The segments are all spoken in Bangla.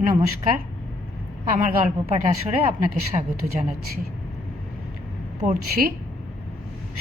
নমস্কার, আমার গল্প পাঠ আসরে আপনাকে স্বাগত জানাচ্ছি। পড়ছি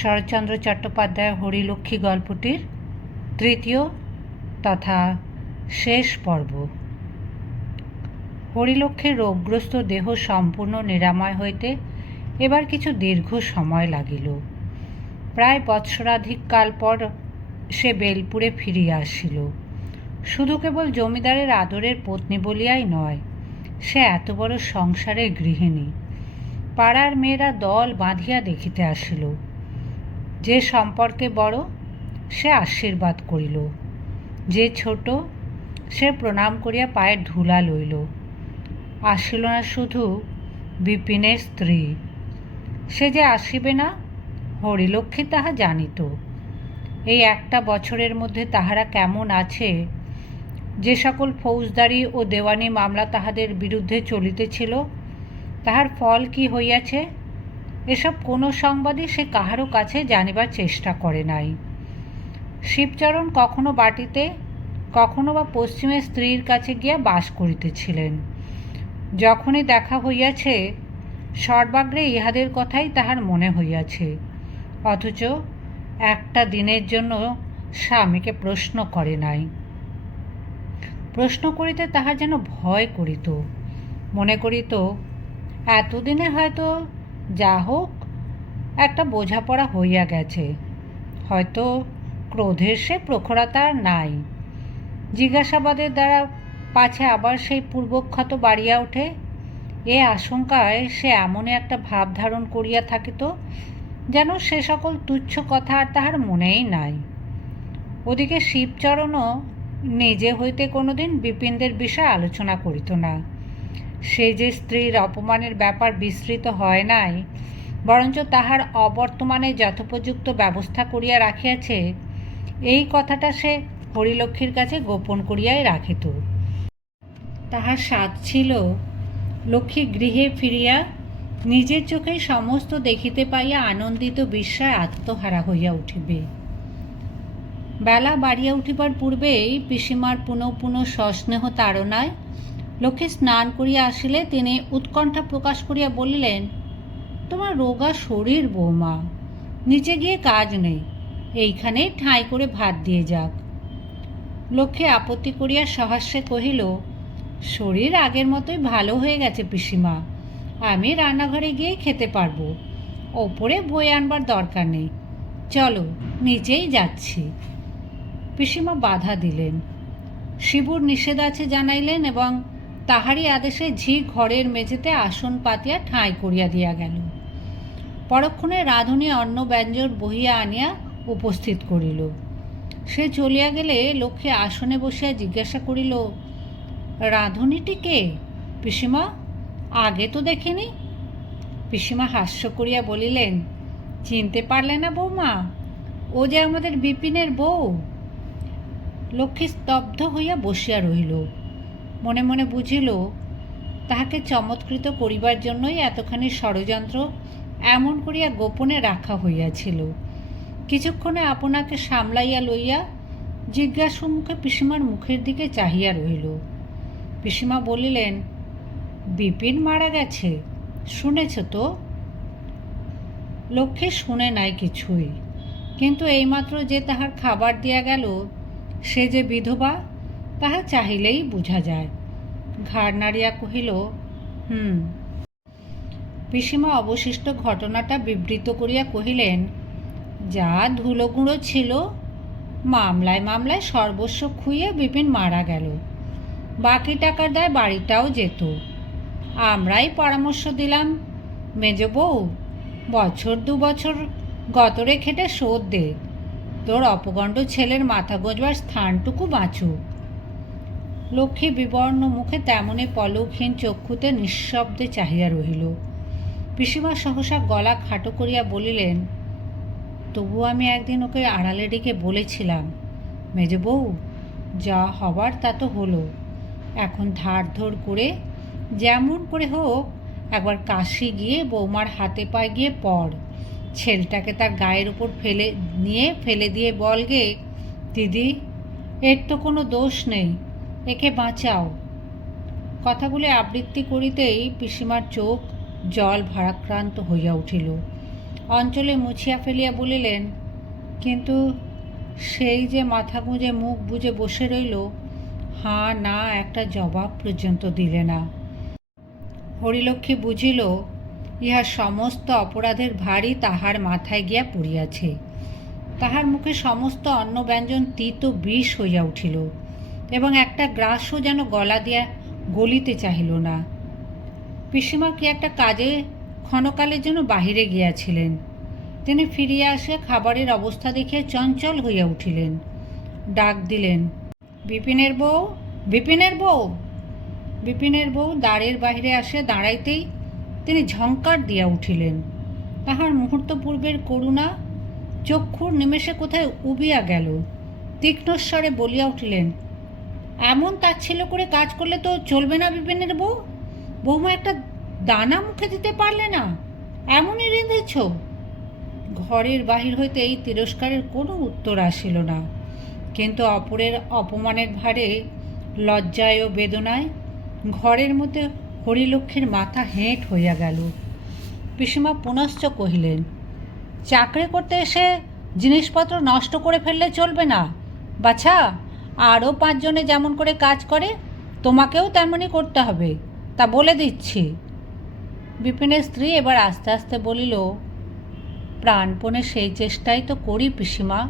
শরৎচন্দ্র চট্টোপাধ্যায় হরিলক্ষ্মী গল্পটির তৃতীয় তথা শেষ পর্ব। হরিলক্ষ্মীর রোগগ্রস্ত দেহ সম্পূর্ণ নিরাময় হইতে এবার কিছু দীর্ঘ সময় লাগিল। প্রায় বৎসরাধিক কাল পর সে বেলপুরে ফিরিয়া আসিল। শুধু কেবল জমিদারের আদরের পত্নী বলিয়াই নয়, সে এত বড় সংসারের গৃহিণী। পাড়ার মেয়েরা দল বাঁধিয়া দেখিতে আসিল। যে সম্পর্কে বড় সে আশীর্বাদ করিল, যে ছোট সে প্রণাম করিয়া পায়ের ধুলা লইল। আসিল না শুধু বিপিনের স্ত্রী, সে যে আসিবে না হরিলক্ষ্মী তাহা জানিত। এই একটা বছরের মধ্যে তাহারা কেমন আছে, যে সকল ফৌজদারি ও দেওয়ানি মামলা তাহাদের বিরুদ্ধে চলিতেছিল, তাহার ফল কি হইয়াছে, এসব কোনো সংবাদই সে কাহারও কাছে জানিবার চেষ্টা করে নাই। শিবচরণ কখনো বাটিতে, কখনো বা পশ্চিমে স্ত্রীর কাছে গিয়া বাস করিতেছিলেন। যখনই দেখা হইয়াছে সর্বাগ্রে ইহাদের কথাই তাহার মনে হইয়াছে, অথচ একটা দিনের জন্য স্বামীকে প্রশ্ন করে নাই। প্রশ্ন করিতে তাহার যেন ভয় করিত। মনে করিত এতদিনে হয়তো যা হোক একটা বোঝাপড়া হইয়া গেছে, হয়তো ক্রোধের সে প্রখরতা আর নাই। জিজ্ঞাসাবাদের দ্বারা পাছে আবার সেই পূর্বক্ষত বাড়িয়া ওঠে, এ আশঙ্কায় সে এমনই একটা ভাব ধারণ করিয়া থাকিত যেন সে সকল তুচ্ছ কথা আর তাহার মনেই নাই। ওদিকে শিবচরণও নিজে হইতে কোনোদিন বিপিনদের বিষয়ে আলোচনা করিত না। সে যে স্ত্রীর অপমানের ব্যাপার বিস্তৃত হয় নাই, বরঞ্চ তাহার অবর্তমানে যথোপযুক্ত ব্যবস্থা করিয়া রাখিয়াছে, এই কথাটা সে হরিলক্ষ্মীর কাছে গোপন করিয়াই রাখিত। তাহার স্বাদ ছিল লক্ষ্মী গৃহে ফিরিয়া নিজের চোখেই সমস্ত দেখিতে পাইয়া আনন্দিত বিস্ময়ে আত্মহারা হইয়া উঠিবে। বেলা বাড়িয়া উঠিবার পূর্বেই পিসিমার পুনঃ পুনঃ সস্নেহ তাড়নায় লক্ষ্মী স্নান করিয়া আসিলে তিনি উৎকণ্ঠা প্রকাশ করিয়া বলিলেন, তোমার রোগা শরীর বৌমা, নিচে গিয়ে কাজ নেই, এইখানেই ঠাঁই করে ভাত দিয়ে যাক। লক্ষ্মী আপত্তি করিয়া সহাস্যে কহিল, শরীর আগের মতোই ভালো হয়ে গেছে পিসিমা, আমি রান্নাঘরে গিয়ে খেতে পারবো, ওপরে বই আনবার দরকার নেই, চলো নিচেই যাচ্ছি। পিসিমা বাধা দিলেন। শিবুর নিষেধ আছে জানাইলেন এবং তাহারই আদেশে ঝি ঘরের মেঝেতে আসন পাতিয়া ঠাঁই করিয়া দিয়া গেল। পরক্ষণে রাঁধুনি অন্ন ব্যঞ্জন বহিয়া আনিয়া উপস্থিত করিল। সে চলিয়া গেলে লক্ষ্মী আসনে বসিয়া জিজ্ঞাসা করিল, রাঁধুনিটি কে পিসিমা? আগে তো দেখিনি। পিসিমা হাস্য করিয়া বলিলেন, চিনতে পারলে না বৌমা? ও যে আমাদের বিপিনের বউ। লক্ষ্মী স্তব্ধ হইয়া বসিয়া রহিল। মনে মনে বুঝিল তাহাকে চমৎকৃত করিবার জন্যই এতখানি ষড়যন্ত্র এমন করিয়া গোপনে রাখা হইয়াছিল। কিছুক্ষণে আপনাকে সামলাইয়া লইয়া জিজ্ঞাসু মুখে পিসিমার মুখের দিকে চাহিয়া রহিল। পিসিমা বলিলেন, বিপিন মারা গেছে, শুনেছ তো? লক্ষ্মী শুনে নাই কিছুই, কিন্তু এইমাত্র যে তাহার খাবার দিয়া গেল সে যে বিধবা তাহা চাহিলেই বোঝা যায়। ঘাড় নাড়িয়া কহিল, পিসিমা অবশিষ্ট ঘটনাটা বিবৃত করিয়া কহিলেন, যা ধুলোগুঁড়ো ছিল, মামলায় মামলায় সর্বস্ব খুইয়ে বিপিন মারা গেল, বাকি টাকার দায় বাড়িটাও যেত। আমরাই পরামর্শ দিলাম, মেজ বউ, বছর 2 বছর গতরে খেটে শোধ দে, তোর অপগণ্ড ছেলের মাথা গোঁজবার স্থানটুকু বাঁচুক। লক্ষ্মী বিবর্ণ মুখে তেমনি পলকহীন চক্ষুতে নিঃশব্দে চাহিয়া রহিল। পিসিমা সহসা গলা খাটো করিয়া বলিলেন, তবু আমি একদিন ওকে আড়ালে ডেকে বলেছিলাম, মেজ বউ, যা হবার তা তো হলো, এখন ধার ধর করে যেমন করে হোক একবার কাশি গিয়ে বৌমার হাতে পায়ে গিয়ে পড়, ছেলেটাকে তার গায়ের উপর ফেলে দিয়ে বলগে, দিদি, এর তো কোনো দোষ নেই, একে বাঁচাও। কথাগুলি আবৃত্তি করিতেই পিসিমার চোখ জল ভারাক্রান্ত হইয়া উঠিল। অঞ্চলে মুছিয়া ফেলিয়া বলিলেন, কিন্তু সেই যে মাথা গুঁজে মুখ বুজে বসে রইল, হাঁ না একটা জবাব পর্যন্ত দিলে না। হরিলক্ষ্মী বুঝিল ইহা সমস্ত অপরাধের ভারই তাহার মাথায় গিয়া পড়িয়াছে। তাহার মুখে সমস্ত অন্নব্যঞ্জন তিত বিষ হইয়া উঠিল এবং একটা গ্রাসও যেন গলা দিয়া গলিতে চাহিল না। পিসিমা কি একটা কাজে ক্ষণকালের জন্য বাহিরে গিয়াছিলেন। তিনি ফিরিয়া আসিয়া খাবারের অবস্থা দেখিয়া চঞ্চল হইয়া উঠিলেন। ডাক দিলেন, বিপিনের বউ, বিপিনের বউ। বিপিনের বউ দ্বারের বাহিরে আসিয়া দাঁড়াইতেই তিনি ঝঙ্কার দিয়া উঠিলেন। তাহার মুহূর্ত পূর্বের করুণা চক্ষুর নিমেষে কোথায় উবিয়া গেল। তীক্ষ্ণস্বরে বলিয়া উঠিলেন, এমন তাচ্ছিল্য করে কাজ করলে তো চলবে না বিপিনের বউ। বৌমা একটা দানা মুখে দিতে পারলে না, এমনই রেঁধেছ। ঘরের বাহির হইতে এই তিরস্কারের কোনো উত্তর আসিল না, কিন্তু অপরের অপমানের ভারে, লজ্জায় ও বেদনায় ঘরের মধ্যে হরিলক্ষ্মীর মাথা হেঁট হইয়া গেল। পিসিমা পুনশ্চ কহিলেন, চাকরি করতে এসে জিনিসপত্র নষ্ট করে ফেললে চলবে না বাছা। আরও 5 জনে যেমন করে কাজ করে তোমাকেও তেমনই করতে হবে, তা বলে দিচ্ছি। বিপিনের স্ত্রী এবার আস্তে আস্তে বলিল, প্রাণপণে সেই চেষ্টাই তো করি পিসিমা,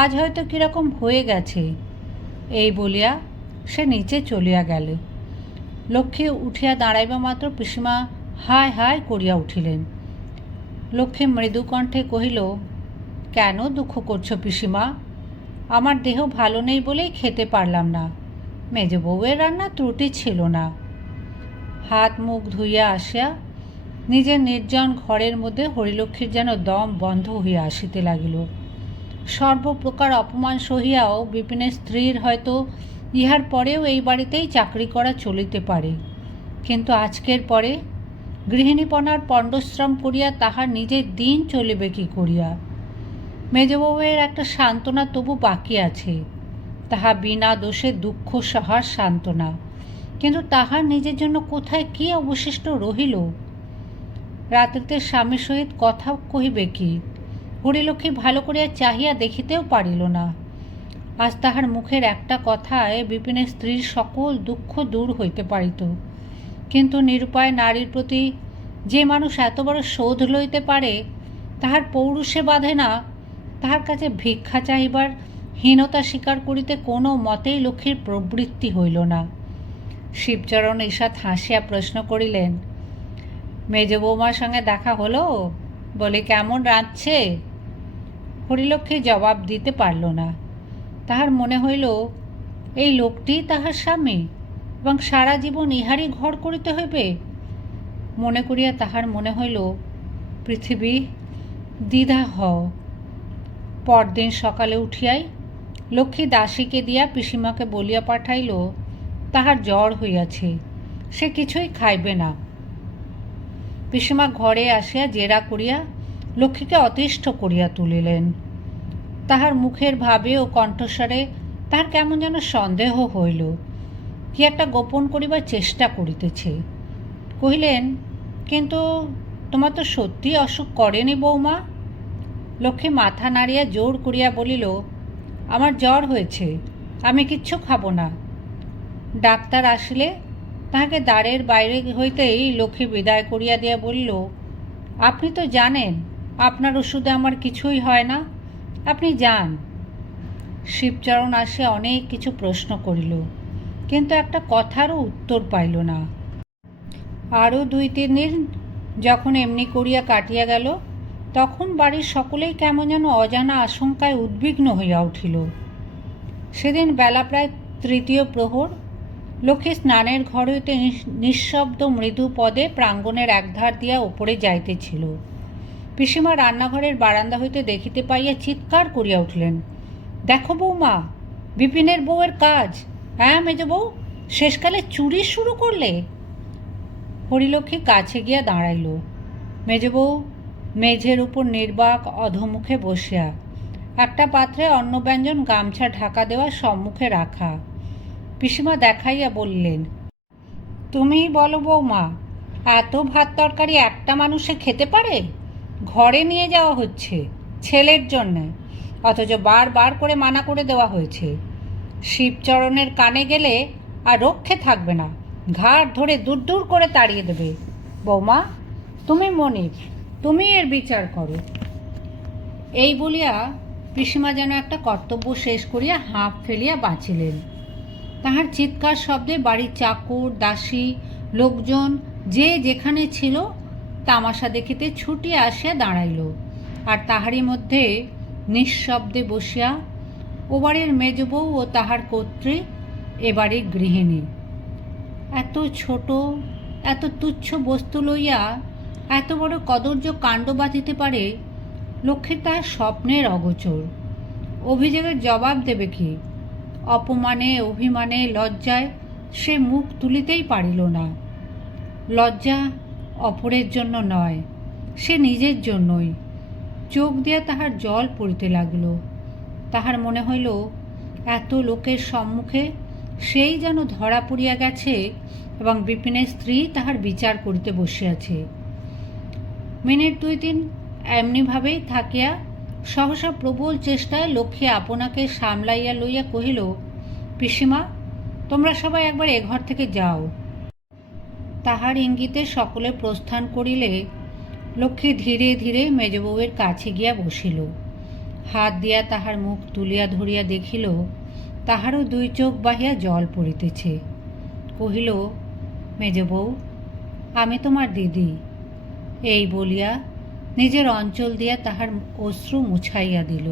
আজ হয়তো কীরকম হয়ে গেছে। এই বলিয়া সে নিচে চলিয়া গেল। লক্ষ্মী উঠিয়া দাঁড়াইবা মাত্র পিসিমা হায় হায় করিয়া উঠিলেন। লক্ষ্মী মৃদু কণ্ঠে কহিল, কেন দুঃখ করছো পিসিমা? আমার দেহ ভালো নেই বলেই খেতে পারলাম না। মেজ বউয়ের রান্না ত্রুটি ছিল না। হাত মুখ ধুইয়া আসিয়া নিজের নির্জন ঘরের মধ্যে হরিলক্ষ্মীর যেন দম বন্ধ হইয়া আসিতে লাগিল। সর্বপ্রকার অপমান সহিয়াও বিপিনের স্ত্রীর হয়তো ইহার পরেও এই বাড়িতেই চাকরি করা চলিতে পারে, কিন্তু আজকের পরে গৃহিণীপনার পণ্ডশ্রম করিয়া তাহার নিজের দিন চলিবে কি করিয়া? মেজবউয়ের একটা সান্ত্বনা তবু বাকি আছে, তাহা বিনা দোষে দুঃখ সহার সান্ত্বনা, কিন্তু তাহার নিজের জন্য কোথায় কি অবশিষ্ট রহিল? রাত্রিতে স্বামীর সহিত কথা কহিবে কি? হরিলক্ষ্মী ভালো করিয়া চাহিয়া দেখিতেও পারিল না। আজ তাহার মুখের একটা কথায় বিপিনের স্ত্রীর সকল দুঃখ দূর হইতে পারিত, কিন্তু নিরুপায় নারীর প্রতি যে মানুষ এত বড় শোধ লইতে পারে তাহার পৌরুষে বাধে না। তাহার কাছে ভিক্ষা চাহিবার হীনতা স্বীকার করিতে কোনো মতেই লক্ষ্মীর প্রবৃত্তি হইল না। শিবচরণ ঈষৎ হাসিয়া প্রশ্ন করিলেন, মেজ বৌমার সঙ্গে দেখা হলো? বলে কেমন রাঁধছে? হরিলক্ষ্মী জবাব দিতে পারল না। তাহার মনে হইল এই লোকটি তাহার স্বামী এবং সারা জীবন ইহারই ঘর করিতে হইবে। মনে করিয়া তাহার মনে হইল, পৃথিবী দ্বিধা হও। পরদিন সকালে উঠিয়াই লক্ষ্মী দাসীকে দিয়া পিসিমাকে বলিয়া পাঠাইল তাহার জ্বর হইয়াছে, সে কিছুই খাইবে না। পিসিমা ঘরে আসিয়া জেরা করিয়া লক্ষ্মীকে অতিষ্ঠ করিয়া তুলিলেন। তাহার মুখের ভাবে ও কণ্ঠস্বরে তাহার কেমন যেন সন্দেহ হইল, কি একটা গোপন করিবার চেষ্টা করিতেছে। কহিলেন, কিন্তু তোমার তো সত্যি অসুখ করেনি বৌমা? লক্ষ্মী মাথা নাড়িয়া জোর করিয়া বলিল, আমার জ্বর হয়েছে, আমি কিচ্ছু খাবো না। ডাক্তার আসিলে তাহাকে দ্বারের বাইরে হইতেই লক্ষ্মী বিদায় করিয়া দিয়া বলিল, আপনি তো জানেন আপনার ওষুধে আমার কিছুই হয় না, আপনি যান। শিবচরণ আসিয়া অনেক কিছু প্রশ্ন করিল, কিন্তু একটা কথারও উত্তর পাইল না। আরও 2-3 দিন যখন এমনি করিয়া কাটিয়া গেল, তখন বাড়ির সকলেই কেমন যেন অজানা আশঙ্কায় উদ্বিগ্ন হইয়া উঠিল। সেদিন বেলা প্রায় 3য় প্রহর। লক্ষ্মী স্নানের ঘর হইতে নিঃশব্দ মৃদু পদে প্রাঙ্গণের একধার দিয়া ওপরে যাইতেছিল। পিসিমা রান্নাঘরের বারান্দা হইতে দেখিতে পাইয়া চিৎকার করিয়া উঠলেন, দেখো বৌমা, বিপিনের বউয়ের কাজ। হ্যাঁ মেজ বউ, শেষকালে চুরি শুরু করলে? হরিলক্ষ্মী কাছে গিয়া দাঁড়াইল। মেজ বউ মেঝের উপর নির্বাক অধোমুখে বসিয়া, একটা পাত্রে অন্নব্যঞ্জন গামছা ঢাকা দেওয়া সম্মুখে রাখা। পিসিমা দেখাইয়া বললেন, তুমিই বলো বৌমা, এত ভাত তরকারি একটা মানুষে খেতে পারে? ঘরে নিয়ে যাওয়া হচ্ছে ছেলের জন্যে, অথচ বারবার করে মানা করে দেওয়া হয়েছে। শিবচরণের কানে গেলে আর রক্ষে থাকবে না, ঘাড় ধরে দূর দূর করে তাড়িয়ে দেবে। বৌমা, তুমি মনিব, তুমি এর বিচার করো। এই বলিয়া পিসিমা যেন একটা কর্তব্য শেষ করিয়া হাঁপ ফেলিয়া বাঁচিলেন। তাহার চিৎকার শব্দে বাড়ির চাকর দাসী লোকজন যে যেখানে ছিল তামাশা দেখিতে ছুটিয়া আসিয়া দাঁড়াইল। আর তাহারই মধ্যে নিঃশব্দে বসিয়া ও বাড়ির মেজবউ ও তাহার কর্ত্রী, এ বাড়ির গৃহিণী। এত ছোট এত তুচ্ছ বস্তু লইয়া এত বড় কদর্য কাণ্ড বাঁধিতে পারে, লক্ষ্মীর তাহার স্বপ্নের অগোচর। অভিযোগের জবাব দেবে কি? অপমানে অভিমানে লজ্জায় সে মুখ তুলিতেই পারিল না। লজ্জা অপরের জন্য নয়, সে নিজের জন্যই। চোখ দিয়া তাহার জল পড়িতে লাগল। তাহার মনে হইল এত লোকের সম্মুখে সেই যেন ধরা পড়িয়া গেছে এবং বিপিনের স্ত্রী তাহার বিচার করিতে বসিয়াছে। মিনিট দুই তিন এমনিভাবেই থাকিয়া সহসা প্রবল চেষ্টায় লক্ষ্মী আপনাকে সামলাইয়া লইয়া কহিল, পিসিমা, তোমরা সবাই একবার এ ঘর থেকে যাও। তাহার ইঙ্গিতে সকলে প্রস্থান করিলে লক্ষ্মী ধীরে ধীরে মেজবউয়ের কাছে গিয়া বসিল। হাত দিয়া তাহার মুখ তুলিয়া ধরিয়া দেখিল তাহারও দুই চোখ বাহিয়া জল পড়িতেছে। কহিল, মেজবউ, আমি তোমার দিদি। এই বলিয়া নিজের অঞ্চল দিয়া তাহার অশ্রু মুছাইয়া দিল।